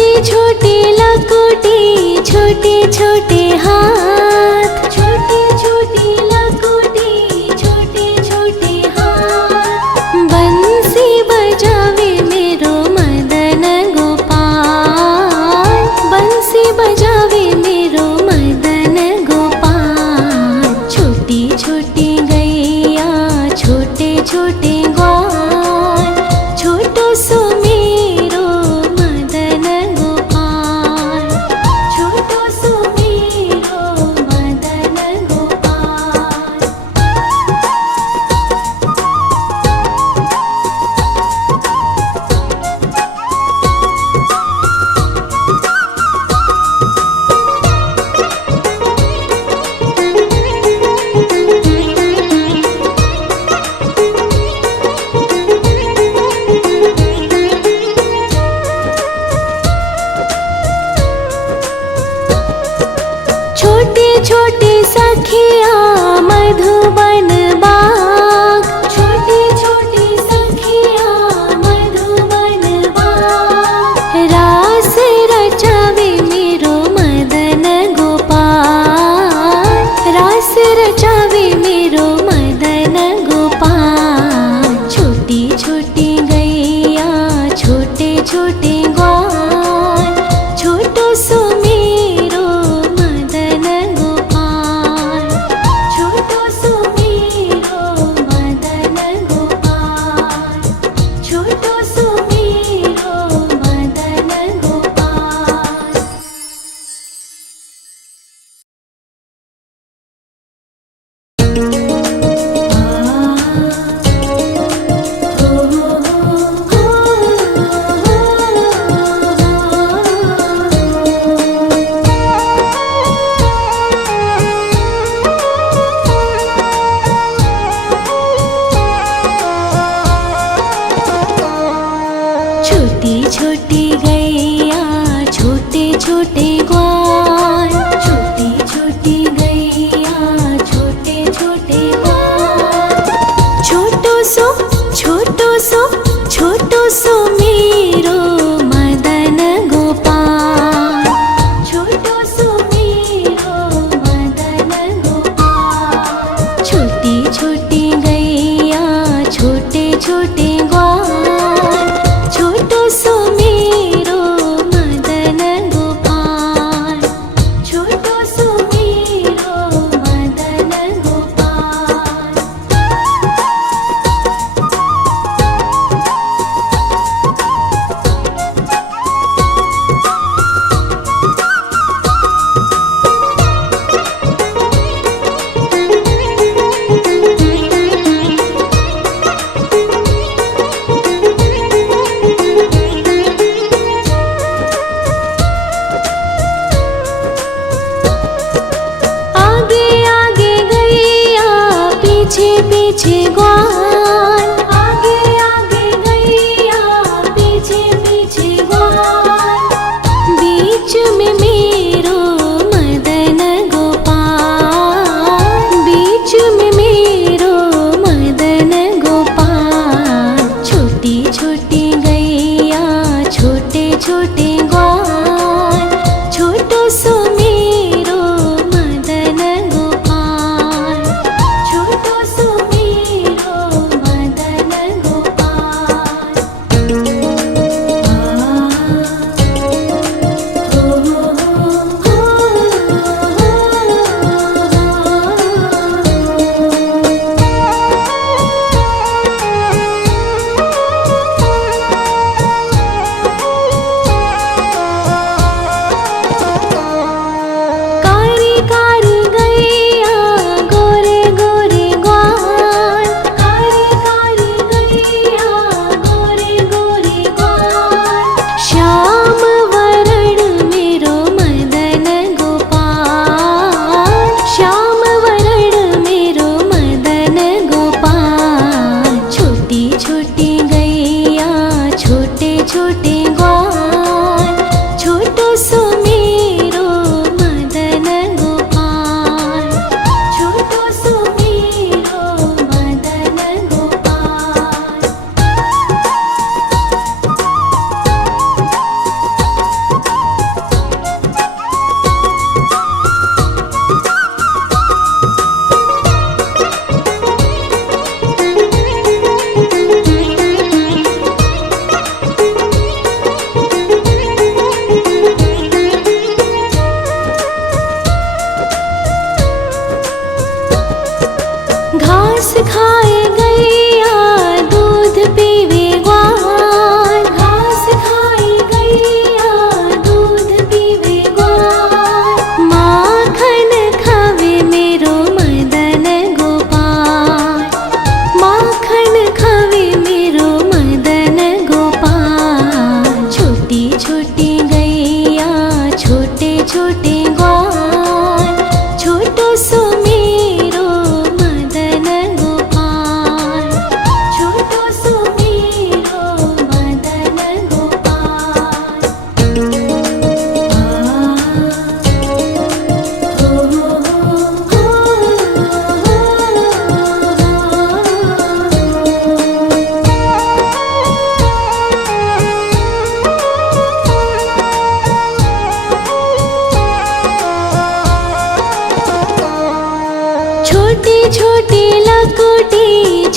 छोटे छोटे लकोटे छोटे छोटे हाथ, छोटे छोटे लकोटे छोटे छोटे हाथ। बंसी बजावे मेरो मदन गोपाल, बंसी बजावे मेरो मदन गोपाल। छोटी छोटी गैया छोटे छोटे ग्वाल, छोटो सो मेरो मदन गोपाल, छोटो सो मेरो मदन गोपाल। छोटे छोटे सखिया मधुबन बाग, छोटे छोटे सखिया मधुबन बाग। रास रचावे मेरो मदन गोपाल, रास रचावे मेरो मदन गोपाल। छोटी छोटी गैया छोटे छोटे ग्वाल, छोटो सो मेरो मदन गोपाल, छोटो सो मेरो मदन गोपाल, छोटो सो मेरो मदन गोपाल। छोटी छोटी गैया छोटे छोटे ग्वाल, छोटी छोटी गैया छोटे छोटे ग्वाल। छोटो सो छोटो सो छोटो सो मेरो मदन गोपाल, छोटो सो मेरो मदन गोपाल। छोटी छोटी गैया छोटे छोटे ग्वाल, छोटो सो मेरो मदन गोपाल, छोटो सो मेरो मदन गोपाल। आगे आगे गैया पीछे पीछे ग्वाल, आगे आगे गैया पीछे पीछे ग्वाल। बीच में मेरो मदन गोपाल, बीच में मेरो मदन गोपाल। छोटी छोटी गैया छोटे छोटे ग्वाल, छोटो सो मेरो मदन गोपाल, छोटो सो मेरो मदन गोपाल।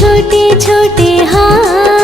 छोटे छोटे हाथ